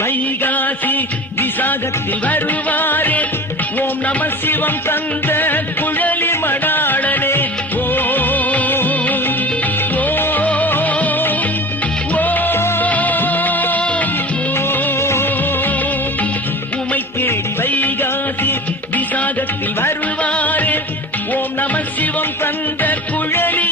வைகாசி விசாகத்தில் வருவாரே ஓம் நம சிவம் தந்த குழலி மடாளனே உமை தேடி வைகாசி விசாகத்தில் வருவாரே ஓம் நம சிவம் தந்த குழலி